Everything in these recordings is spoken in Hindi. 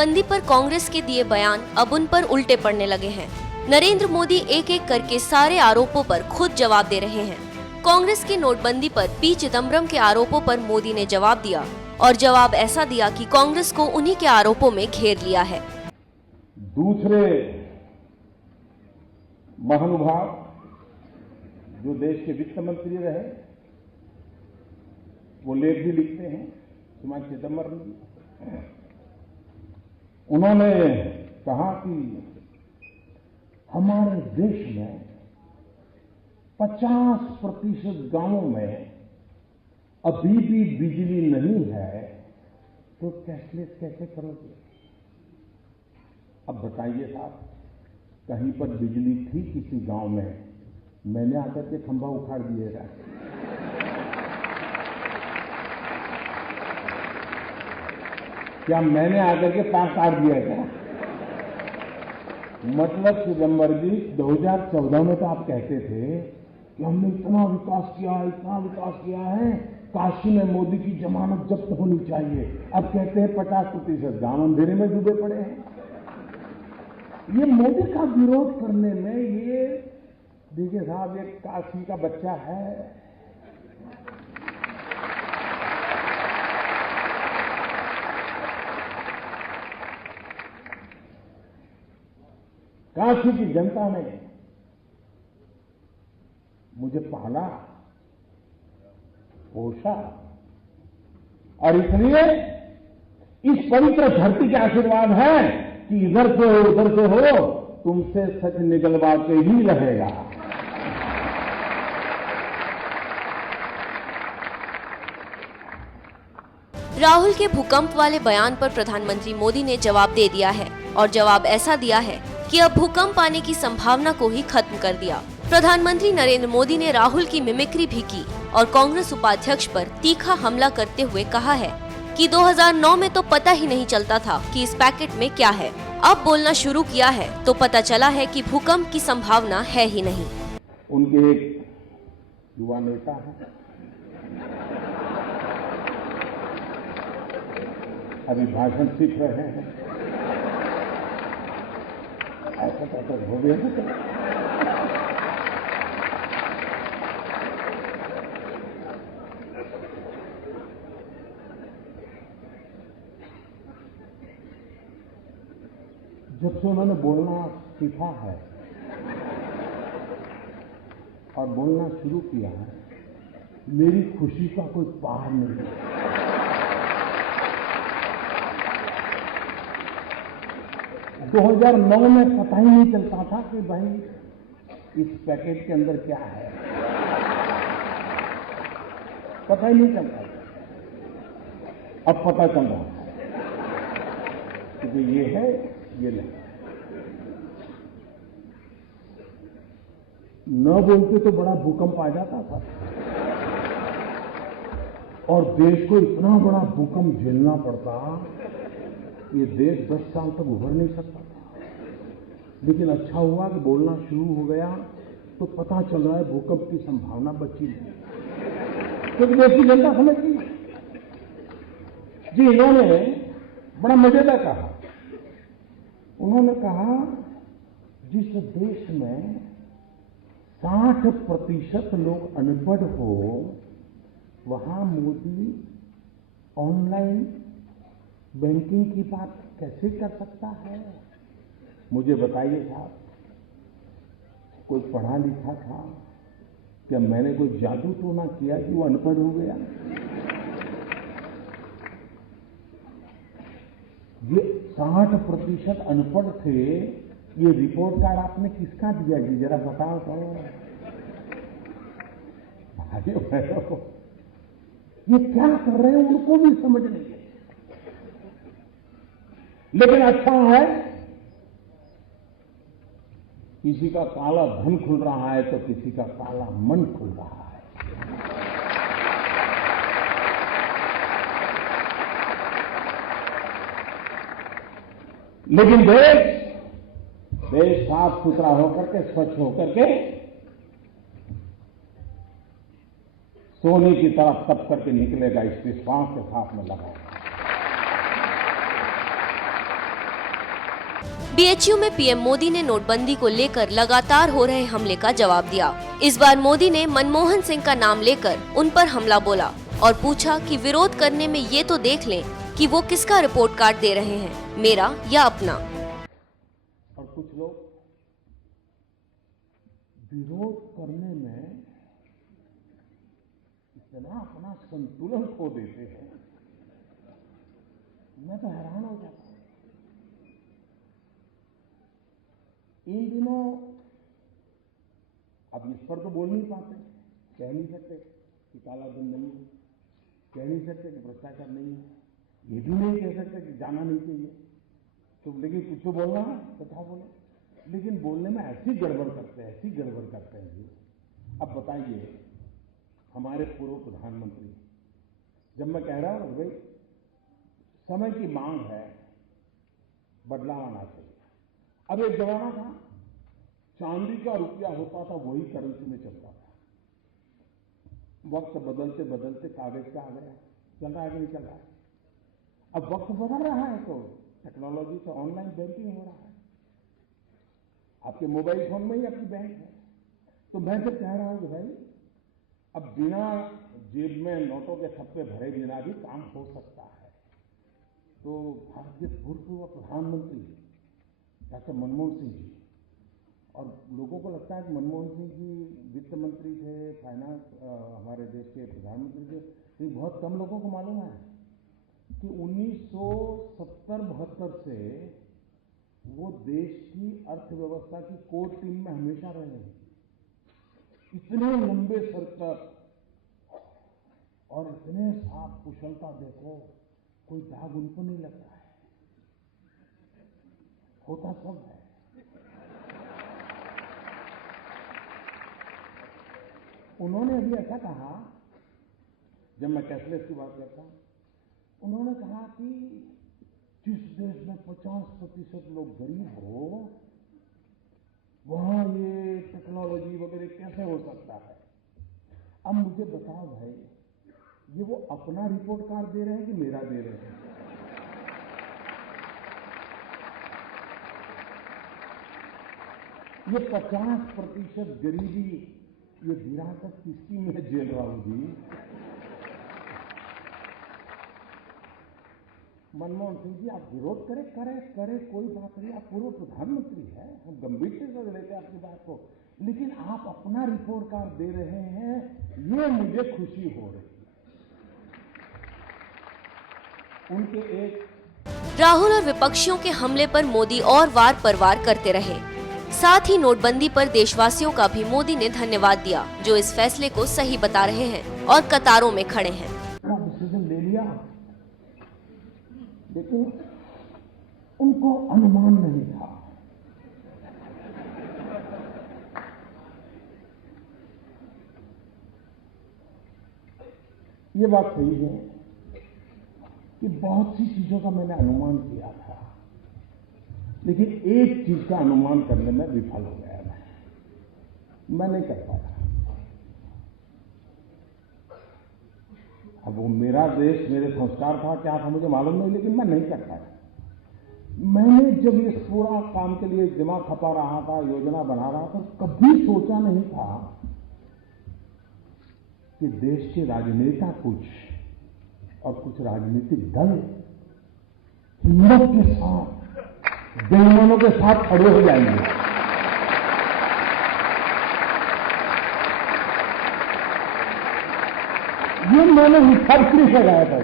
नोटबंदी पर कांग्रेस के दिए बयान अब उन पर उल्टे पड़ने लगे हैं। नरेंद्र मोदी एक एक करके सारे आरोपों पर खुद जवाब दे रहे हैं। कांग्रेस की नोटबंदी पर पी चिदम्बरम के आरोपों पर मोदी ने जवाब दिया और जवाब ऐसा दिया कि कांग्रेस को उन्हीं के आरोपों में घेर लिया है। दूसरे महानुभाव जो देश के वित्त मंत्री रहे, वो लेख भी लिखते हैं, श्रीमान चिदम्बरम जी। उन्होंने कहा कि हमारे देश में 50% गांवों में अभी भी बिजली नहीं है, तो कैशलेस कैसे करोगे? अब बताइए साहब, कहीं पर बिजली थी किसी गांव में, मैंने आकर के खंभा उखाड़ दिएगा। क्या मैंने आकर के तार काट दिया क्या? मतलब चिदम्बरम जी 2014 में तो आप कहते थे कि हमने इतना विकास किया है, काशी में मोदी की जमानत जब्त होनी चाहिए। अब कहते हैं 50% गांव अंधेरे में डूबे पड़े हैं। ये मोदी का विरोध करने में, ये देखिए साहब, एक काशी का बच्चा है, काशी की जनता ने मुझे पाला, पोषा, और इसलिए इस पवित्र धरती के आशीर्वाद है कि इधर से हो उधर से हो, तुमसे सच निकलवा के ही रहेगा। राहुल के भूकंप वाले बयान पर प्रधानमंत्री मोदी ने जवाब दे दिया है और जवाब ऐसा दिया है कि अब भूकंप आने की संभावना को ही खत्म कर दिया। प्रधानमंत्री नरेंद्र मोदी ने राहुल की मिमिक्री भी की और कांग्रेस उपाध्यक्ष पर तीखा हमला करते हुए कहा है कि 2009 में तो पता ही नहीं चलता था कि इस पैकेट में क्या है। अब बोलना शुरू किया है तो पता चला है कि भूकंप की संभावना है ही नहीं। उनके एक युवा नेता है, अभी भाषण सीख रहे हैं, ऐसा हो गया। जब से उन्होंने बोलना सीखा है और बोलना शुरू किया है, मेरी खुशी का कोई पार नहीं है। 2009 में पता ही नहीं चलता था कि भाई इस पैकेट के अंदर क्या है, पता ही नहीं चलता था। अब पता चल रहा है कि ये है, ये नहीं। न बोलते तो बड़ा भूकंप आ जाता था और देश को इतना बड़ा भूकंप झेलना पड़ता, ये देश 10 साल तक उभर नहीं सकता था। लेकिन अच्छा हुआ कि बोलना शुरू हो गया तो पता चल रहा है भूकंप की संभावना बची नहीं, क्योंकि देश की जनता समझ गई। जी, इन्होंने बड़ा मजेदार कहा। उन्होंने कहा जिस देश में 60% लोग अनपढ़ हो, वहां मोदी ऑनलाइन बैंकिंग की बात कैसे कर सकता है? मुझे बताइए साहब, कोई पढ़ा लिखा था क्या? मैंने कोई जादू तो ना किया कि वो अनपढ़ हो गया? ये 60% अनपढ़ थे, ये रिपोर्ट कार्ड आपने किसका दिया जी? जरा बताओ तो भाइयों बहनों, ये क्या कर रहे हैं उनको भी समझ नहीं है। लेकिन अच्छा है, किसी का काला धन खुल रहा है तो किसी का काला मन खुल रहा है। लेकिन देश साफ सुथरा होकर के, स्वच्छ होकर के सोने की तरफ तप करके निकलेगा, इस विश्वास के साथ में लगा। बीएचयू में पीएम मोदी ने नोटबंदी को लेकर लगातार हो रहे हमले का जवाब दिया। इस बार मोदी ने मनमोहन सिंह का नाम लेकर उन पर हमला बोला और पूछा कि विरोध करने में ये तो देख लें कि वो किसका रिपोर्ट कार्ड दे रहे हैं, मेरा या अपना। और कुछ लोग विरोध करने में इतना अपना संतुलन खो देते हैं, मैं तो हैरान हो जाता हूं। इन दिनों अब इस पर तो बोल नहीं पाते, कह नहीं सकते कि काला धन नहीं है, कह नहीं सकते कि भ्रष्टाचार नहीं है, ये भी नहीं कह सकते कि जाना नहीं चाहिए, तो लेकिन कुछ तो बोलना है तो क्या बोले, लेकिन बोलने में ऐसी गड़बड़ करते हैं, ऐसी गड़बड़ करते हैं जी। अब बताइए, हमारे पूर्व प्रधानमंत्री, जब मैं कह रहा हूं भाई समय की मांग है, बदलाव आना चाहिए। अब एक जमाना था चांदी का रुपया होता था, वही करेंसी में चलता था। वक्त बदलते बदलते कागज का आ गया, चल रहा है कि नहीं चल रहा है। अब वक्त बदल रहा है तो टेक्नोलॉजी से ऑनलाइन बैंकिंग हो रहा है, आपके मोबाइल फोन में ही आपकी बैंक है। तो मैं तो कह रहा हूं कि भाई अब बिना जेब में नोटों के थप्पे भरे बिना भी काम हो सकता है। तो भारत के भूतपूर्व प्रधानमंत्री डॉक्टर मनमोहन सिंह जी, और लोगों को लगता है कि मनमोहन सिंह जी वित्त मंत्री थे, फाइनेंस हमारे देश के प्रधानमंत्री थे, लेकिन बहुत कम लोगों को मालूम है कि 1970-72 से वो देश की अर्थव्यवस्था की कोर टीम में हमेशा रहे हैं। इतने लंबे सर तक और इतने साफ कुशलता, देखो कोई दाग उनको नहीं लगता है, होता सब है। उन्होंने अभी ऐसा कहा, जब मैं कैशलेस की बात करता हूं, उन्होंने कहा कि जिस देश में 50% लोग गरीब हो, वहां ये टेक्नोलॉजी वगैरह कैसे हो सकता है। अब मुझे बताओ भाई, ये वो अपना रिपोर्ट कार्ड दे रहे हैं कि मेरा दे रहे हैं? ये 50% गरीबी, ये विरासत किसकी मैं झेल रहा हूं जी। मनमोहन सिंह जी, आप विरोध करे कोई बात नहीं, आप पूर्व प्रधानमंत्री हैं, हम गंभीरता से लेते हैं आपकी बात को, लेकिन आप अपना रिपोर्ट कार्ड दे रहे हैं, ये मुझे खुशी हो रही है। उनके एक राहुल और विपक्षियों के हमले पर मोदी और वार पर वार करते रहे। साथ ही नोटबंदी पर देशवासियों का भी मोदी ने धन्यवाद दिया, जो इस फैसले को सही बता रहे हैं और कतारों में खड़े हैं। डिसीजन ले लिया, लेकिन उनको अनुमान नहीं था। ये बात सही है कि बहुत सी चीजों का मैंने अनुमान किया था, लेकिन एक चीज का अनुमान करने में विफल हो गया मैं नहीं कर पाया। अब वो मेरा देश, मेरे संस्कार था क्या था मुझे मालूम नहीं, लेकिन मैं नहीं कर पाया। मैंने जब ये पूरा काम के लिए दिमाग खपा रहा था, योजना बना रहा था, कभी सोचा नहीं था कि देश के राजनेता कुछ और कुछ राजनीतिक दल हिम्मत के साथ बेईमानों के साथ खड़े हो जाएंगे। ये मैंने हिसाब से लगाया था,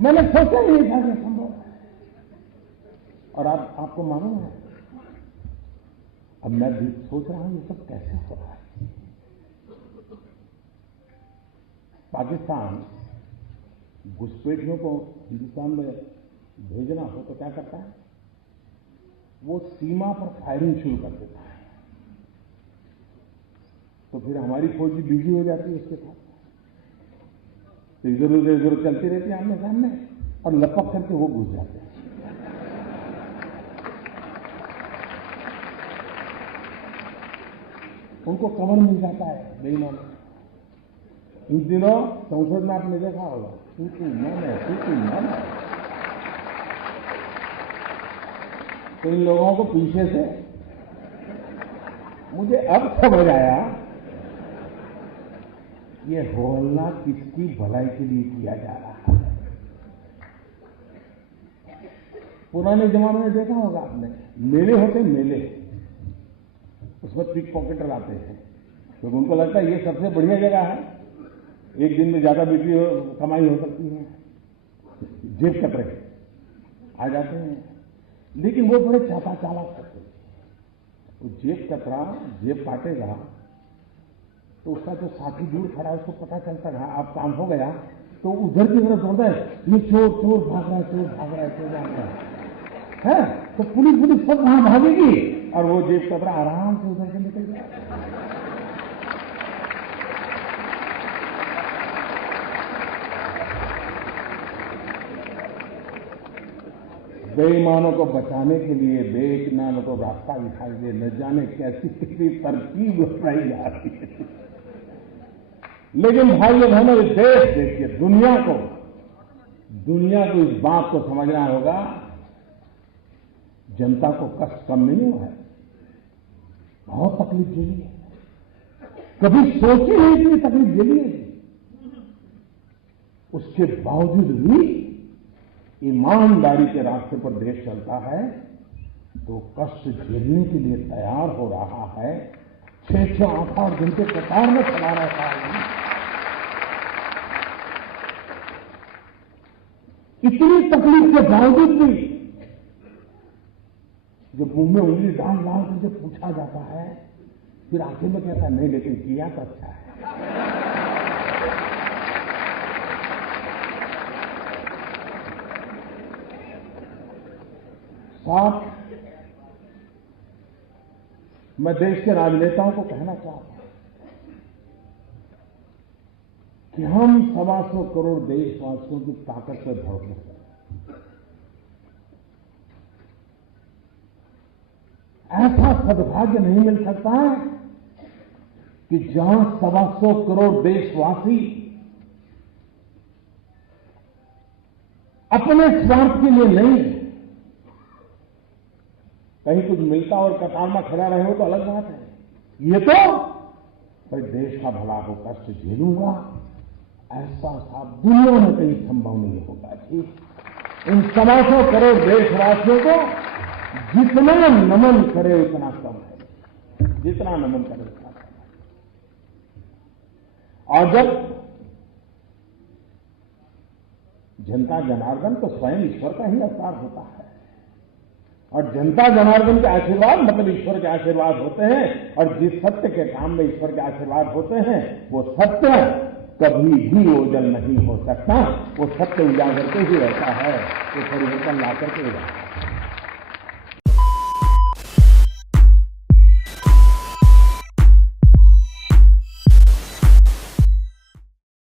मैंने सोचा ही नहीं था कि संभव है। और आपको मालूम है, अब मैं भी सोच रहा हूं ये सब कैसे हो रहा है। पाकिस्तान घुसपैठियों को हिंदुस्तान में भेजना हो तो क्या करता है, वो सीमा पर फायरिंग शुरू कर देता है, तो फिर हमारी फौज भी बिजी हो जाती है उसके साथ, तो इधर उधर चलती रहती है आमने सामने, और लपक करके वो घुस जाते हैं। उनको कवर मिल जाता है बेईमान। इन दिनों संसद में आपने देखा होगा, तू मन है। तो इन लोगों को पीछे से मुझे अब समझ आया ये होहल्ला किसकी भलाई के लिए किया जा रहा है। पुराने जमाने में देखा होगा आपने, मेले होते मेले, उसमें पिक पॉकेटर आते हैं, तो उनको लगता है ये सबसे बढ़िया जगह है, एक दिन में ज्यादा बिक्री कमाई हो सकती है, जेब कतरे आ जाते हैं। लेकिन वो बड़े चापा चालाक करते हैं। वो जेब कतरा जेब काटेगा तो उसका जो साथी दूर खड़ा है उसको पता चलता है अब काम हो गया, तो उधर की तरफ दौड़ता है, ये चोर चोर भाग रहा है, चोर भाग रहा है, चोर भाग रहा है, तो पुलिस सब वहां भागेगी और वो जेब कतरा आराम से उधर से निकल जाएगा। बेईमानों को बचाने के लिए बेईमानों को रास्ता दिखाई दे, न जाने कैसी किसी तरकीब अपनाई जा रही है। लेकिन भाइयों बहनों, इस देश देखिए, दुनिया को इस बात को समझना होगा, जनता को कष्ट कम नहीं हुआ है, बहुत तकलीफ झेली है, कभी सोची नहीं इतनी तकलीफ झेली है। उसके बावजूद भी ईमानदारी के रास्ते पर देश चलता है, तो कष्ट झेलने के लिए तैयार हो रहा है। 6-6 8-8 घंटे कतार में खड़ा रहता है। इतनी तकलीफ के बावजूद भी जब मुंह में उंगली डाल करके पूछा जाता है, फिर आखिर में कहता है नहीं, लेकिन किया तो अच्छा है। साथ मैं देश के राजनेताओं को कहना चाहता हूं कि हम 125 करोड़ देशवासियों की ताकत से भरपूर हैं। ऐसा सद्भाग्य नहीं मिल सकता है कि जहां 125 करोड़ देशवासी अपने स्वार्थ के लिए नहीं, कहीं कुछ मिलता और कतार में खड़ा रहे हो तो अलग बात है। ये तो भाई देश का भला हो, कष्ट झेलूंगा, ऐसा साफ दुनिया में कहीं संभव नहीं होगा जी। इन 125 करोड़ देशवासियों को जितना नमन करे उतना कम है, जितना नमन करे उतना कम है। और जब जनता जनार्दन तो स्वयं ईश्वर का ही अवतार होता है, और जनता जनार्दन के आशीर्वाद मतलब ईश्वर के आशीर्वाद होते हैं, और जिस सत्य के काम में ईश्वर के आशीर्वाद होते हैं वो सत्य कभी भी ओझल नहीं हो सकता, वो सत्य उजागर के ही रहता है, वो परिवर्तन ला करके ही रहता है।